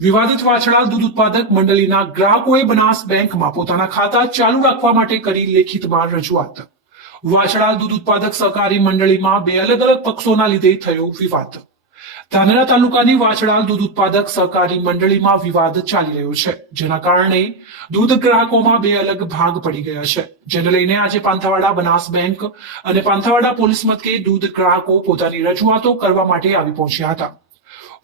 વિવાદિત વાછડા દૂધ ઉત્પાદક મંડળીના ગ્રાહકોએ બનાસ બેંકમાં પોતાના ખાતા ચાલુ રાખવા માટે કરી લેખિતમાં રજૂઆત. વાછડા દૂધ ઉત્પાદક સહકારી મંડળીમાં બે અલગ અલગ પક્ષોના લીધે થયો વિવાદ. ધાનેરા તાલુકાની વાછડા દૂધ ઉત્પાદક સહકારી મંડળીમાં વિવાદ ચાલી રહ્યો છે, જેના કારણે દૂધ ગ્રાહકોમાં બે અલગ ભાગ પડી ગયા છે, જેને લઈને આજે પાંથાવાડા બનાસ બેંક અને પાંથાવાડા પોલીસ મથકે દૂધ ગ્રાહકો પોતાની રજૂઆતો કરવા માટે આવી પહોંચ્યા હતા.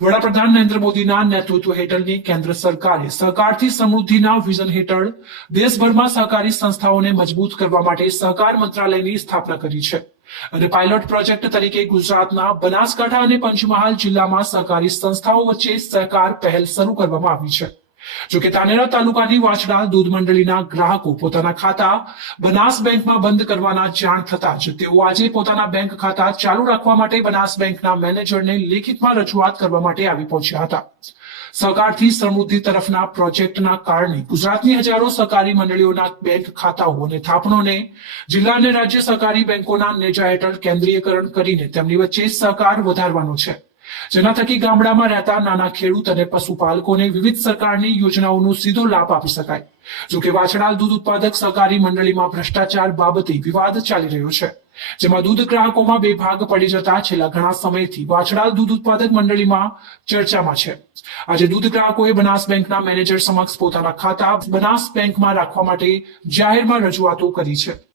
વડાપ્રધાન નરેન્દ્ર મોદીના નેતૃત્વ હેઠળની કેન્દ્ર સરકારે સહકારથી સમૃદ્ધિના વિઝન હેઠળ દેશભરમાં સહકારી સંસ્થાઓને મજબૂત કરવા માટે સહકાર મંત્રાલયની સ્થાપના કરી છે અને પાયલોટ પ્રોજેક્ટ તરીકે ગુજરાતના બનાસકાંઠા અને પંચમહાલ જિલ્લામાં સહકારી સંસ્થાઓ વચ્ચે સહકાર પહેલ શરૂ કરવામાં આવી છે. જોકે ધાનેરા તાલુકાની વાછડા દૂધ મંડળીના ગ્રાહકો પોતાના ખાતા બનાસ બેંકમાં બંધ કરવાના જાણ થતા જ તેઓ આજે પોતાના બેંક ખાતા ચાલુ રાખવા માટે બનાસ બેંકના મેનેજરને લેખિતમાં રજૂઆત કરવા માટે આવી પહોંચ્યા હતા. સહકારથી સમૃદ્ધિ તરફના પ્રોજેક્ટના કારણે ગુજરાતની હજારો સહકારી મંડળીઓના બેંક ખાતાઓ અને થાપણોને જિલ્લા અને રાજ્ય સહકારી બેંકોના નેજા હેઠળ કેન્દ્રીયકરણ કરીને તેમની વચ્ચે સહકાર વધારવાનો છે, જેના થકી ગામડામાં રહેતા નાના ખેડૂત અને પશુપાલકોને વિવિધ સરકારની યોજનાઓનો સીધો લાભ આપી શકાય. જોકે વાછડા દૂધ ઉત્પાદક સહકારી મંડળીમાં ભ્રષ્ટાચાર બાબતે વિવાદ ચાલી રહ્યો છે, જેમાં દૂધ ગ્રાહકોમાં બે ભાગ પડી જતા છેલ્લા ઘણા સમયથી વાછડા દૂધ ઉત્પાદક મંડળીમાં ચર્ચામાં છે. આજે દૂધ ગ્રાહકોએ બનાસ બેંકના મેનેજર સમક્ષ પોતાના ખાતા બનાસ બેંકમાં રાખવા માટે જાહેરમાં રજૂઆતો કરી છે.